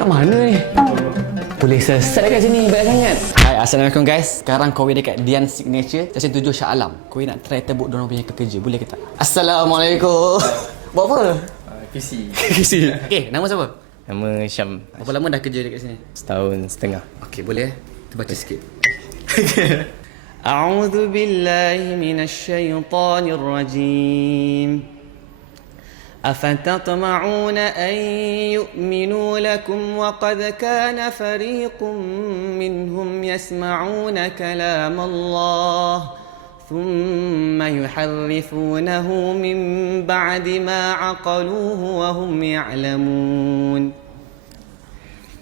Kat mana ni? Boleh selesai kat sini banyak sangat. Hai, Assalamualaikum guys. Sekarang Kowi dekat Dian Signature, stesen 7 Shah Alam. Kowi nak try tebuk diorang punya kerja. Boleh ke tak? Assalamualaikum. Buat apa? Uh, PC Kisi. Okay, nama siapa? Nama Syam Berapa lama dah kerja dekat sini? Setahun setengah Okey, boleh eh? Kita baca sikit. أعوذ بالله من الشيطان الرجيم أفتطمعون أن يؤمنوا لكم وقد كان فريق منهم يسمعون كلام الله ثم يحرفونه من بعد ما عقلوه وهم يعلمون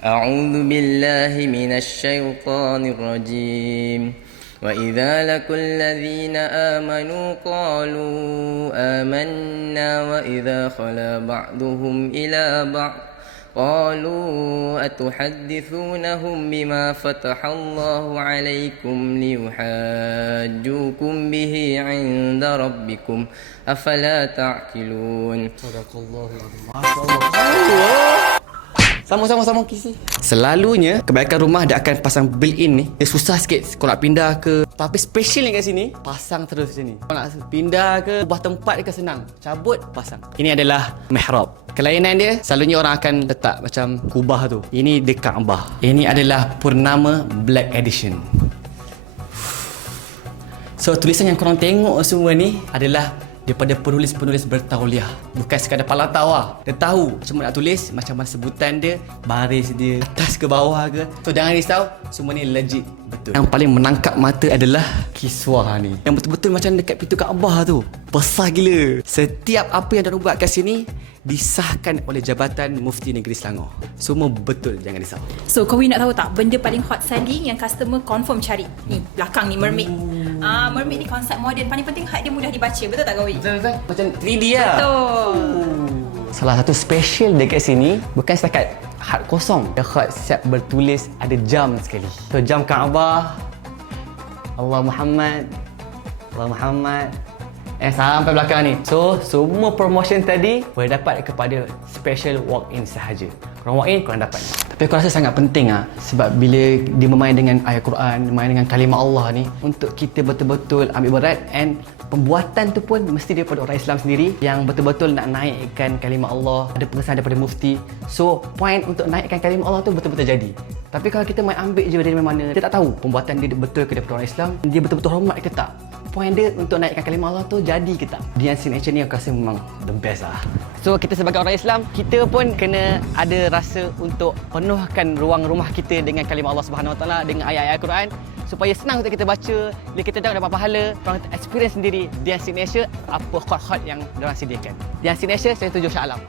أعوذ بالله من الشيطان الرجيم وإذا لقوا الذين آمنوا قالوا آمنا وإذا خلا بعضهم إلى بعض قالوا أتحدثونهم بما فتح الله عليكم ليحاجوكم به عند ربكم أفلا تعقلون Sama-sama sama kisi. Selalunya kebaikan rumah dia akan pasang built-in ni. Dia susah sikit kalau nak pindah ke tapi special ni kat sini pasang terus sini. Kalau nak pindah ke ubah tempat dia senang. Cabut pasang. Ini adalah mihrab. Kelainan dia selalunya orang akan letak macam kubah tu. Ini dia Kaabah. Ini adalah Purnama Black Edition. So tulisan yang korang tengok semua ni adalah daripada penulis-penulis bertauliah. Bukan sekadar pala tahu lah. Dia tahu macam mana nak tulis, macam mana sebutan dia, baris dia, atas ke bawah ke. So jangan risau, semua ni legit. Betul. Yang paling menangkap mata adalah kiswah ni. Yang betul-betul macam dekat pintu Kaabah tu. Besar gila. Setiap apa yang dia buat kat sini disahkan oleh Jabatan Mufti Negeri Selangor. Semua betul, jangan risau. So Kowi nak tahu tak benda paling hot selling yang customer confirm cari? Ni belakang ni mermaid. Ah mermaid ni konsep moden paling penting height dia mudah dibaca. Betul tak Kowi? Betul-betul. Macam 3D lah. Betul. Salah satu special dekat sini bukan setakat hard kosong. Dia hard siap bertulis ada jam sekali. So jam Kaabah Allah Muhammad Allah Muhammad Eh sampai belakang ni. So semua promotion tadi boleh dapat kepada special walk-in sahaja. Korang walk-in korang dapat. Tapi aku rasa sangat penting ah sebab bila dia bermain dengan ayat Quran, bermain dengan kalimah Allah ni untuk kita betul-betul ambil berat and pembuatan tu pun mesti daripada orang Islam sendiri yang betul-betul nak naikkan kalimah Allah ada pengesahan daripada mufti so point untuk naikkan kalimah Allah tu betul-betul jadi tapi kalau kita main ambil je dari mana kita tak tahu pembuatan dia betul ke daripada orang Islam dia betul-betul hormat ke tak point dia untuk naikkan kalimah Allah tu jadi ke tak? Dia signature ni aku rasa memang the best lah. So kita sebagai orang Islam kita pun kena ada rasa untuk penuhkan ruang rumah kita dengan kalimah Allah Subhanahu Wa Taala dengan ayat-ayat Al-Quran supaya senang untuk kita baca. Bila kita tengok dapat pahala orang experience sendiri dia signature apa hot-hot yang diorang sediakan. Dia signature saya tuju Shah Alam